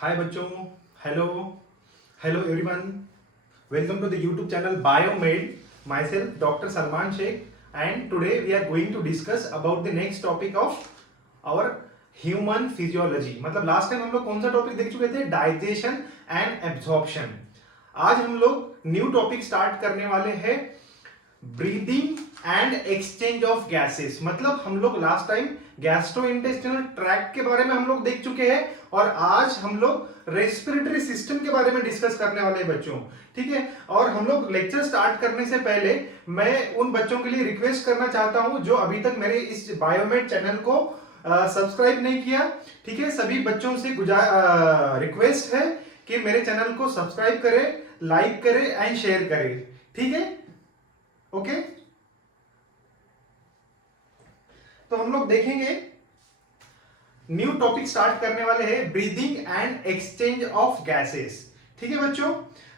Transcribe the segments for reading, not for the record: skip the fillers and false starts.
हाय बच्चों, hello hello everyone, welcome to the YouTube channel Biomed. Myself doctor Salman Shaikh and today we are going to discuss about the next topic of our human physiology. मतलब last time हम लोग कौन सा topic देख चुके थे? Digestion and absorption. आज हम लोग न्यू टॉपिक स्टार्ट करने वाले हैं, breathing and exchange of gases. मतलब हम लोग लास्ट टाइम गैस्ट्रोइंटेस्टिनल ट्रैक्ट के बारे में हम लोग देख चुके हैं और आज हम लोग रेस्पिरेटरी सिस्टम के बारे में डिस्कस करने वाले हैं बच्चों. ठीक है, और हम लोग लेक्चर स्टार्ट करने से पहले मैं उन बच्चों के लिए रिक्वेस्ट करना चाहता हूं जो अभी तक मेरे इस बायोमेड चैनल को सब्सक्राइब नहीं किया. ठीक है, सभी बच्चों से रिक्वेस्ट है कि मेरे चैनल को सब्सक्राइब करें, लाइक करें एंड शेयर करें. ठीक है, ओके. तो हम लोग देखेंगे, न्यू टॉपिक स्टार्ट करने वाले हैं, breathing and exchange of gases. ठीक है बच्चों,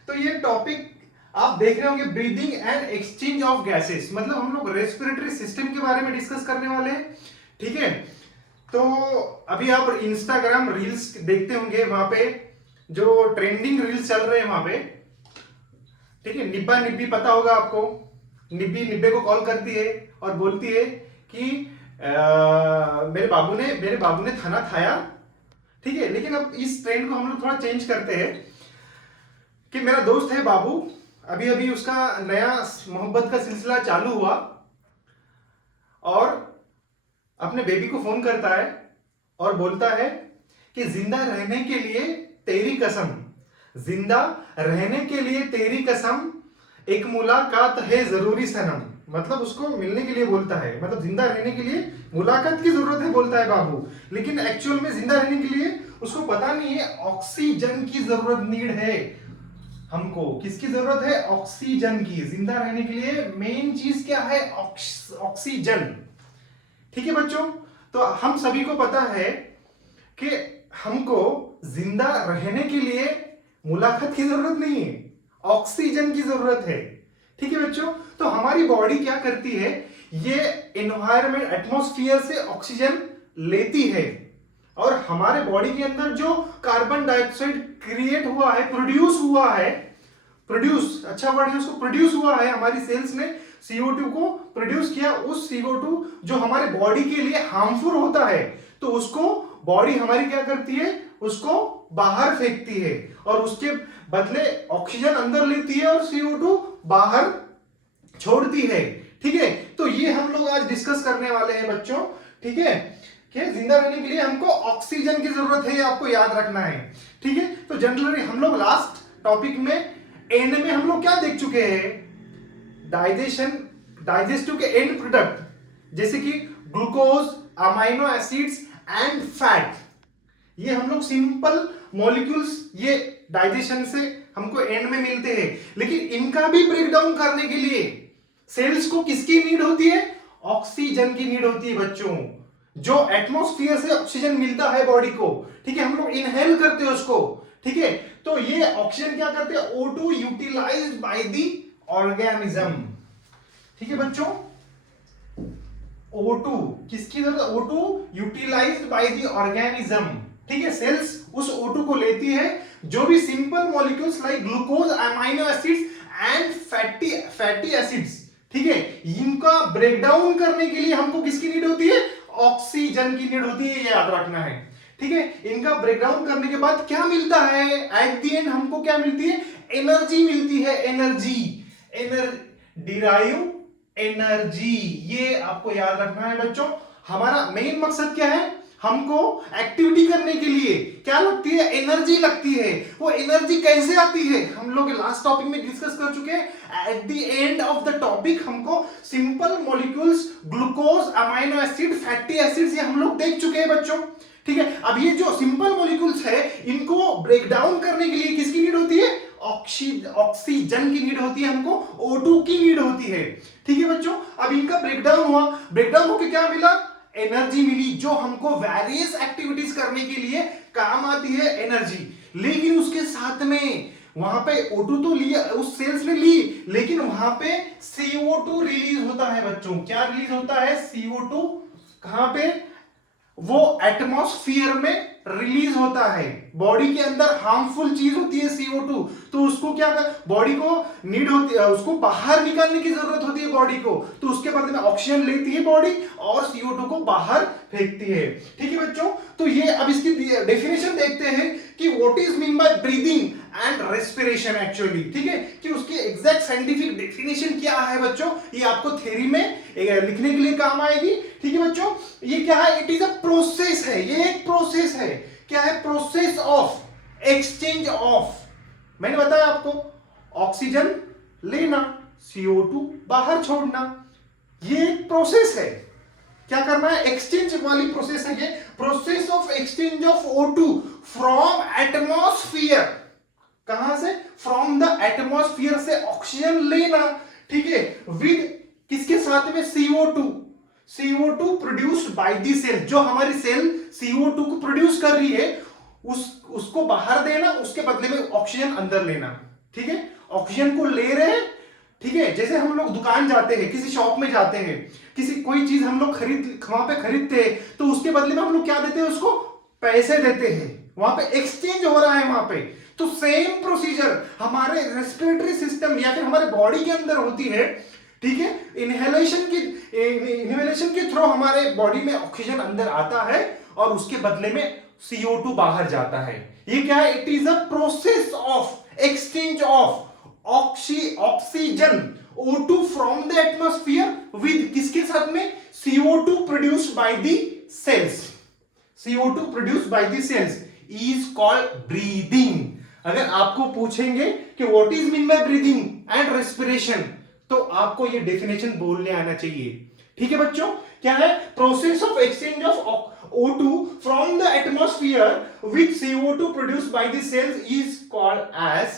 तो ये टॉपिक आप देख रहे होंगे, breathing and exchange of gases. मतलब हम लोग रेस्पिरेटरी सिस्टम के बारे में डिस्कस करने वाले हैं. ठीक है, तो अभी आप इंस्टाग्राम रील्स देखते होंगे, वहां पे जो ट्रेंडिंग रील्स चल रहे हैं वहां पे. ठीक है, निब्बा निब्बी पता होगा आपको. निब्बी निब्बे को कॉल करती है और बोलती है कि मेरे बाबू ने खाना खाया. ठीक है, लेकिन अब इस ट्रेंड को हम लोग थोड़ा चेंज करते हैं कि मेरा दोस्त है बाबू, अभी अभी उसका नया मोहब्बत का सिलसिला चालू हुआ और अपने बेबी को फोन करता है और बोलता है कि जिंदा रहने के लिए तेरी कसम, जिंदा रहने के लिए तेरी कसम, एक मुलाकात है जरूरी सनम. मतलब उसको मिलने के लिए बोलता है, मतलब जिंदा रहने के लिए मुलाकात की जरूरत है बोलता है बाबू. लेकिन एक्चुअल में जिंदा रहने के लिए उसको पता नहीं है, ऑक्सीजन की जरूरत नीड है हमको. किसकी जरूरत है? ऑक्सीजन की. जिंदा रहने के लिए मेन चीज क्या है? ऑक्सीजन. ठीक है बच्चों, तो हम सभी को पता है कि हमको जिंदा रहने के लिए मुलाकात की जरूरत नहीं है, ऑक्सीजन की जरूरत है. ठीक है बच्चों, तो हमारी बॉडी क्या करती है, ये एनवायरमेंट एटमॉस्फेयर से ऑक्सीजन लेती है और हमारे बॉडी के अंदर जो कार्बन डाइऑक्साइड क्रिएट हुआ है, प्रोड्यूस हुआ है, प्रोड्यूस अच्छा वर्ड है, उसको प्रोड्यूस हुआ है, हमारी सेल्स ने CO2 को प्रोड्यूस किया. उस CO2 जो हमारे बॉडी के लिए हार्मफुल होता है, तो उसको बॉडी हमारी क्या करती है, उसको बाहर फेंकती है और उसके बदले ऑक्सीजन अंदर लेती है और CO2 बाहर छोड़ती है. ठीक है, तो ये हम लोग आज डिस्कस करने वाले हैं बच्चों. ठीक है, कि जिंदा रहने के लिए हमको ऑक्सीजन की जरूरत है, ये आपको याद रखना है. ठीक है, तो जनरली हम लोग लास्ट टॉपिक में एंड में हम लोग क्या देख चुके हैं? डाइजेस्टिव के एंड प्रोडक्ट जैसे कि glucose, amino acids and fat, ये हम लोग सिंपल मॉलिक्यूल्स, ये डाइजेशन से हमको एंड में मिलते हैं. लेकिन इनका भी ब्रेकडाउन करने के लिए सेल्स को किसकी नीड होती है? ऑक्सीजन की नीड होती है बच्चों. जो एटमॉस्फेयर से ऑक्सीजन मिलता है बॉडी को, ठीक है, हम लोग इनहेल करते हैं उसको. ठीक है, तो ये ऑक्सीजन क्या करते हैं? O2 utilised by the organism. ठीक है बच्चों, O2 किसकी जरूरत? O2 utilised by the organism. ठीक है, सेल्स उस O2 को लेती है. जो भी simple molecules like glucose, amino acids and fatty acids, ठीक है, इनका ब्रेकडाउन करने के लिए हमको किसकी नीड होती है? ऑक्सीजन की नीड होती है, ये याद रखना है. ठीक है, इनका ब्रेकडाउन करने के बाद क्या मिलता है? एट द एंड हमको क्या मिलती है? एनर्जी मिलती है. डिराइव एनर्जी, ये आपको याद रखना है बच्चों. हमारा मेन मकसद क्या है? हमको एक्टिविटी करने के लिए क्या लगती है? एनर्जी लगती है. वो एनर्जी कैसे आती है? हम लोग लास्ट टॉपिक में डिस्कस कर चुके हैं. At the end of the topic हमको simple molecules, glucose, amino acid, fatty acids, ये हम लोग देख चुके हैं बच्चों. ठीक है, अब ये जो सिंपल मॉलिक्यूल्स है, इनको ब्रेक डाउन करने के लिए किसकी नीड होती है? ऑक्सीजन की नीड होती है, हमको O2 की नीड होती है. ठीक है बच्चों, अब इनका ब्रेकडाउन हुआ, ब्रेकडाउन होकर क्या मिला? एनर्जी मिली, जो हमको वेरियस एक्टिविटीज करने के लिए काम आती है, एनर्जी. लेकिन उसके साथ में वहां पे O2 तो लिया, उस सेल्स ने ली, लेकिन वहां पे CO2 रिलीज होता है बच्चों. क्या रिलीज होता है? CO2. कहां पे? वो एटमॉस्फेयर में रिलीज होता है। बॉडी के अंदर हार्मफुल चीज होती है CO2, तो उसको क्या कर, बॉडी को नीड होती है, उसको बाहर निकालने की जरूरत होती है बॉडी को, तो उसके बदले में ऑक्सीजन लेती है बॉडी और CO2 को बाहर फेंकती है। ठीक है बच्चों, तो ये अब इसकी डेफिनेशन देखते हैं कि what is mean by breathing and respiration actually. ठीक है, कि उसकी एग्जैक्ट साइंटिफिक डेफिनेशन क्या है बच्चों, ये आपको थ्योरी में लिखने के लिए काम आएगी। ठीक है बच्चों, ये क्या है, इट इज अ प्रोसेस है, ये एक प्रोसेस है। क्या है, प्रोसेस ऑफ एक्सचेंज ऑफ, मैंने बताया आपको, ऑक्सीजन लेना, CO2 बाहर छोड़ना, ये एक प्रोसेस है। क्या करना है, एक्सचेंज वाली प्रोसेस है ये, process of exchange of O2 from atmosphere. कहां से, फ्रॉम द एटमॉस्फेयर से ऑक्सीजन लेना। ठीक है, विद किसके साथ में, CO2 produced by the cell, जो हमारी सेल CO2 को प्रोड्यूस कर रही है उसको बाहर देना, उसके बदले में ऑक्सीजन अंदर लेना। ठीक है, ऑक्सीजन को ले रहे हैं। ठीक है, जैसे हम लोग दुकान जाते हैं, किसी शॉप में जाते हैं, किसी कोई चीज हम लोग वहां पे खरीदते हैं, तो उसके बदले में हम लोग क्या देते हैं, उसको पैसे देते हैं, वहां पे एक्सचेंज हो रहा है वहां पे। तो सेम प्रोसीजर हमारे रेस्पिरेटरी सिस्टम या फिर हमारे बॉडी के अंदर होती है। ठीक है, इनहेलेशन के थ्रू हमारे बॉडी में ऑक्सीजन अंदर आता है और उसके बदले में CO2 बाहर जाता है। ये क्या है, it is a process of exchange of oxygen O2 from the atmosphere with किसके साथ में, CO2 produced by the cells. CO2 produced by the cells is called breathing. अगर आपको पूछेंगे कि what is mean by breathing and respiration, तो आपको ये डेफिनेशन बोलने आना चाहिए। ठीक है बच्चों, क्या है, process of exchange of O2 from the atmosphere with CO2 produced by the cells is called as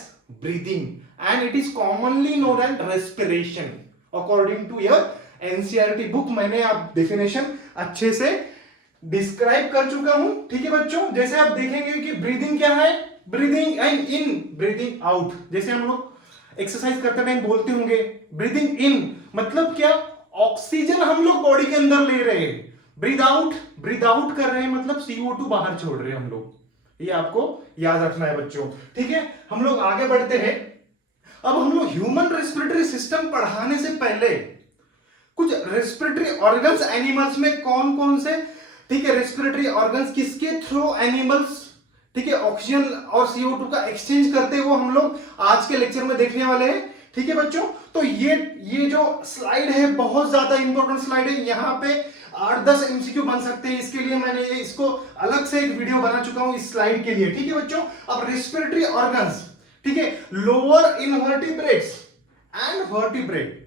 breathing and it is commonly known as respiration according to your NCERT book. मैंने आप डेफिनेशन अच्छे से describe कर चुका हूं। ठीक है बच्चों, जैसे आप देखेंगे कि ब्रीदिंग क्या है, breathing and in, breathing out, जैसे हम लोग एक्सरसाइज करते टाइम बोलते होंगे, ब्रीदिंग इन मतलब क्या, ऑक्सीजन हम लोग बॉडी के अंदर ले रहे हैं, ब्रीद आउट कर रहे हैं मतलब CO2 बाहर छोड़ रहे हैं हम लोग। ये आपको याद रखना है बच्चों। ठीक है, हम लोग आगे बढ़ते हैं। अब हम लोग ह्यूमन रेस्पिरेटरी सिस्टम पढ़ाने से पहले कुछ रेस्पिरेटरी ऑर्गन्स एनिमल्स में कौन कौन से, ठीक है, रेस्पिरेटरी ऑर्गन्स किसके थ्रू एनिमल्स, ठीक है, ऑक्सीजन और CO2 का एक्सचेंज करते हैं, वो हम लोग आज के लेक्चर में देखने वाले हैं। ठीक है बच्चों, तो ये जो स्लाइड है बहुत ज्यादा इंपॉर्टेंट स्लाइड है, यहाँ पे 8-10 MCQ बन सकते हैं। इसके लिए मैंने इसको अलग से एक वीडियो बना चुका हूं इस स्लाइड के लिए। ठीक है बच्चों, अब रेस्पिरेटरी ऑर्गन्स, ठीक है, lower invertebrates and vertebrate.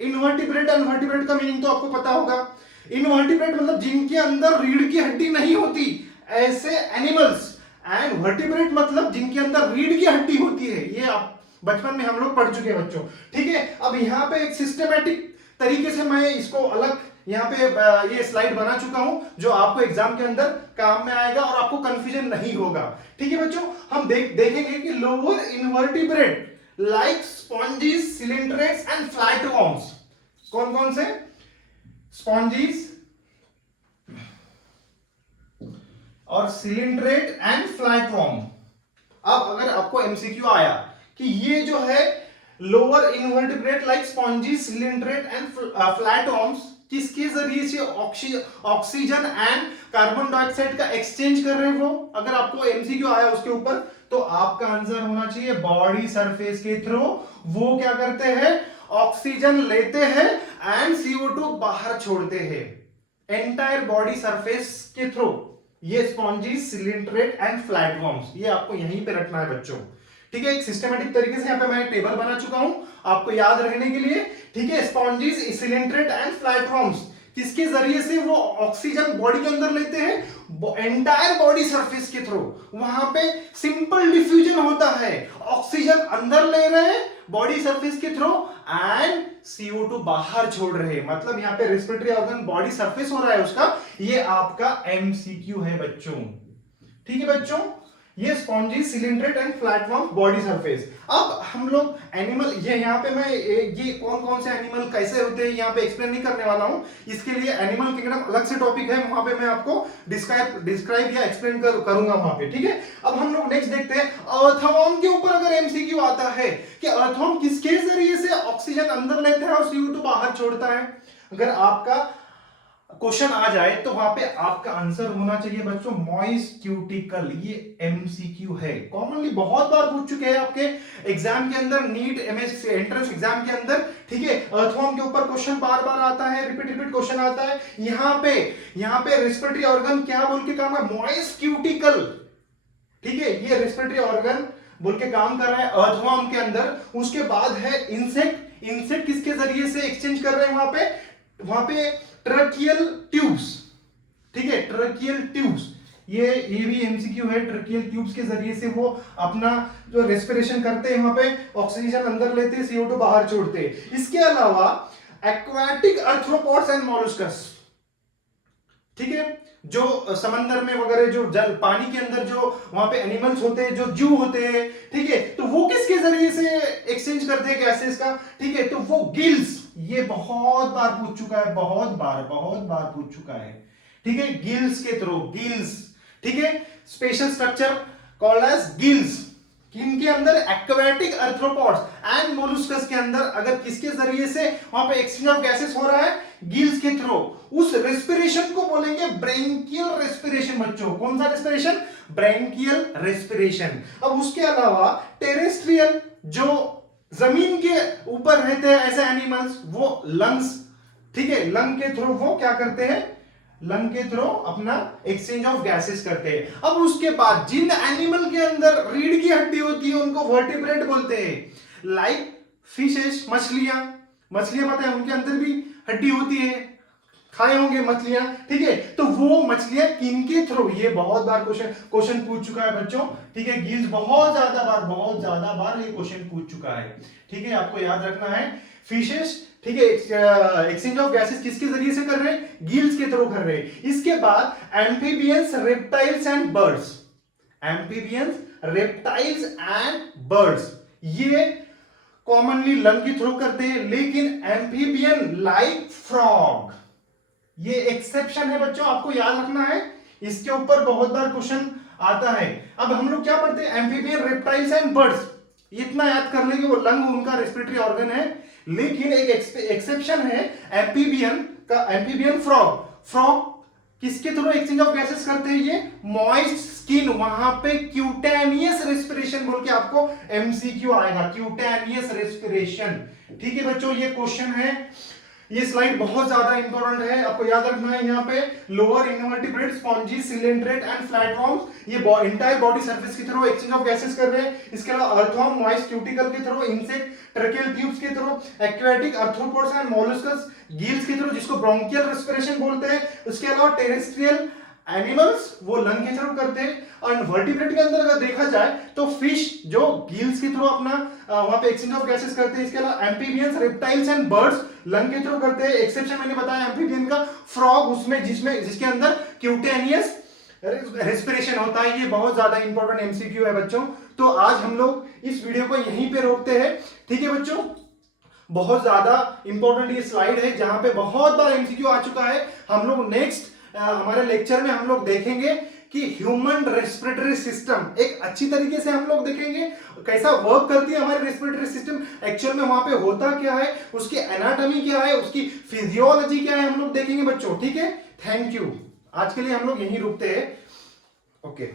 Invertebrate and vertebrate का मीनिंग तो आपको पता होगा। इनवर्टिब्रेट मतलब जिनके अंदर रीढ़ की हड्डी नहीं होती, ऐसे एनिमल्स, एंड वर्टिब्रेट मतलब जिनके अंदर रीढ़ की हड्डी होती है। ये आप बचपन में हम लोग पढ़ चुके हैं बच्चों। ठीक है, अब यहाँ पे एक सिस्टमैटिक तरीके से मैं इसको अलग यहाँ पे ये स्लाइड बना चुका हूं, जो आपको एग्जाम के अंदर काम में आएगा और आपको कंफ्यूजन नहीं होगा। ठीक है बच्चों, हम देखेंगे कि lower invertebrate like sponges, coelenterates and flatworms, कौन कौन से, स्पॉन्जीज और सिलिंड्रेट एंड फ्लैटवर्म। अब अगर आपको MCQ आया कि ये जो है lower invertebrate like sponges, coelenterate and flatworms किसके जरिए से ऑक्सीजन एंड कार्बन डाइऑक्साइड का एक्सचेंज कर रहे हैं, वो अगर आपको MCQ आया उसके ऊपर, तो आपका आंसर होना चाहिए बॉडी सरफेस के थ्रू। वो क्या करते हैं, ऑक्सीजन लेते हैं एंड CO2 बाहर छोड़ते हैं, एंटायर बॉडी सरफेस के थ्रू। ये स्पॉन्जीज, सिलिंड्रेट एंड फ्लैटवर्म्स, ये आपको यहीं पे रखना है बच्चों। ठीक है, एक सिस्टमैटिक तरीके से यहाँ पे मैं टेबल बना चुका हूं आपको याद रहने के लिए। ठीक है, स्पॉन्जीज, सिलिंड्रेट एंड फ्लैटवर्म्स किसके जरिए से वो ऑक्सीजन बॉडी के अंदर लेते हैं, एंटायर बॉडी सरफेस के थ्रू। वहां पे सिंपल डिफ्यूजन होता है, ऑक्सीजन अंदर ले रहे हैं बॉडी सरफेस के थ्रू एंड CO2 बाहर छोड़ रहे हैं, मतलब यहाँ पे रेस्पिरेटरी ऑर्गन बॉडी सरफेस हो रहा है उसका। ये आपका MCQ है बच्चों। ठीक है बच्चों, ये spongy, coelenterate and flatworm body surface. अब हम लोग एनिमल, ये यहाँ पे मैं ये कौन कौन से एनिमल कैसे होते हैं यहाँ पे एक्सप्लेन नहीं करने वाला हूँ। इसके लिए एनिमल किंगडम अलग से टॉपिक है, वहां पे मैं आपको डिस्क्राइब या एक्सप्लेन करूंगा वहां पे, ठीक है। अब हम लोग नेक्स्ट देखते हैं, अर्थवॉर्म के ऊपर अगर एमसीक्यू आता है कि अर्थवॉर्म किसके जरिए से ऑक्सीजन अंदर लेता है और CO2 बाहर छोड़ता है, अगर आपका क्वेश्चन आ जाए तो वहां पे आपका आंसर होना चाहिए बच्चों मॉइस्ट क्यूटिकल। ये एमसीक्यू है, कॉमनली बहुत बार पूछ चुके हैं आपके एग्जाम के अंदर, नीट एमएस एंट्रेंस एग्जाम के अंदर, ठीक है। अर्थवॉर्म के ऊपर क्वेश्चन बार बार आता है, रिपीट क्वेश्चन आता है। यहाँ पे रेस्पिरेटरी ऑर्गन क्या बोल के काम है, मॉइस्ट क्यूटिकल, ठीक है। ये रेस्पिरेटरी ऑर्गन बोल के काम कर रहा है अर्थवॉर्म के अंदर। उसके बाद है इंसेक्ट किसके जरिए से एक्सचेंज कर रहे हैं वहां पे ट्रकियल ट्यूब्स, ठीक है, ट्रकियल ट्यूब्स, ये भी एमसीक्यू है। ट्रकियल ट्यूब्स के जरिए से वो अपना जो रेस्पिरेशन करते हैं, वहां पे ऑक्सीजन अंदर लेते हैं, CO2 बाहर छोड़ते हैं। इसके अलावा एक्वाटिक आर्थ्रोपोड्स एंड मॉलस्कस, ठीक है, जो समंदर में वगैरह जो जल पानी के अंदर जो वहां पे एनिमल्स होते हैं, जो जू होते हैं, ठीक है, तो वो किसके जरिए से एक्सचेंज करते हैं गैसेस का, ठीक है, तो वो गिल्स, ये बहुत बार पूछ चुका है, बहुत बार पूछ चुका है, ठीक है, गिल्स के थ्रू, गिल्स, ठीक है, special structure called as gills, किनके अंदर, एक्वाटिक आर्थ्रोपोड्स एंड मोलस्कस के अंदर, अगर किसके जरिए से वहां पे एक्सचेंज ऑफ गैसेस हो रहा है, गिल्स के थ्रू, उस रेस्पिरेशन को बोलेंगे ब्रेंकियल रेस्पिरेशन बच्चों। कौन सा रेस्पिरेशन, ब्रेंकियल रेस्पिरेशन। अब उसके अलावा टेरेस्ट्रियल, जो जमीन के ऊपर रहते हैं ऐसे एनिमल्स, वो लंग्स, ठीक है, लंग के थ्रू वो क्या करते हैं, लंग के थ्रू अपना एक्सचेंज ऑफ गैसेस करते हैं। अब उसके बाद जिन एनिमल के अंदर रीढ़ की हड्डी होती है उनको वर्टिब्रेट बोलते हैं, लाइक फिशेस, मछलियां पता है उनके अंदर भी हड्डी होती है, खाए होंगे मछलियां, ठीक है, तो वो मछलियां किनके थ्रू, ये बहुत बार क्वेश्चन पूछ चुका है बच्चों, ठीक है, गिल्स बहुत ज्यादा बार ये क्वेश्चन पूछ चुका है, ठीक है, आपको याद रखना है। फिशेस, ठीक है, एक्सचेंज ऑफ गैसेस किसके जरिए से कर रहे हैं, गिल्स के थ्रू कर रहे हैं। इसके बाद amphibians, reptiles and birds, amphibians, reptiles and birds, ये कॉमनली लंग के थ्रू करते हैं, लेकिन एम्फीबियन लाइक फ्रॉग, ये एक्सेप्शन है बच्चों, आपको याद रखना है, इसके ऊपर बहुत बार क्वेश्चन आता है। अब हम लोग क्या पढ़ते हैं, एम्फीबियन, रेप्टाइल्स एंड बर्ड्स, इतना याद कर लेंगे, वो लंग उनका रेस्पिरेटरी ऑर्गन है, लेकिन एक एक्सेप्शन है एम्फीबियन फ्रॉग किसके थ्रू एक्सचेंज ऑफ गैसेस करते हैं, ये मॉइस्ट स्किन, वहां पे क्यूटेनियस रेस्पिरेशन बोल के आपको एमसीक्यू आएगा, क्यूटेनियस रेस्पिरेशन, ठीक है बच्चों, ये क्वेश्चन है। ये स्लाइड बहुत ज्यादा इंपॉर्टेंट है, आपको याद रखना है। यहाँ पे lower invertebrate, spongy, coelenterate and flatworms, ये एंटायर बॉडी सरफेस के थ्रू एक्सचेंज ऑफ गैसेस कर रहे हैं। इसके अलावा अर्थवर्म, मॉइस्ट क्यूटिकल के थ्रू, इंसेक्ट ट्रकियल ट्यूब्स के through, aquatic arthropods and molluscs gills के थ्रू, जिसको ब्रोंकियल रेस्पिरेशन बोलते हैं। उसके अलावा टेरेस्ट्रियल एनिमल्स वो लंग के थ्रू करते हैं, और वर्टिब्रेट के अंदर अगर देखा जाए तो फिश जो गिल्स के थ्रू अपना वहां पे एक्सचेंज ऑफ गैसेस करते हैं। इसके अलावा amphibians, reptiles and birds lung के थ्रू करते हैं। एक्सेप्शन मैंने बताया एम्फीबियन का, फ्रॉग उसमें जिसके अंदर क्यूटेनियस रेस्पिरेशन होता है। ये बहुत ज्यादा इंपॉर्टेंट एमसीक्यू है बच्चों। तो आज हम लोग इस वीडियो को यहीं पे रोकते हैं, ठीक है बच्चों। बहुत ज्यादा इंपॉर्टेंट ये स्लाइड है जहां पे बहुत बार एमसीक्यू आ चुका है। हम लोग नेक्स्ट हमारे लेक्चर में हम लोग देखेंगे कि ह्यूमन रेस्पिरेटरी सिस्टम एक अच्छी तरीके से हम लोग देखेंगे कैसा वर्क करती है हमारी रेस्पिरेटरी सिस्टम, एक्चुअल में वहां पे होता क्या है, उसकी एनाटॉमी क्या है, उसकी फिजियोलॉजी क्या है, हम लोग देखेंगे बच्चों, ठीक है। थैंक यू, आज के लिए हम लोग यहीं रुकते हैं, ओके।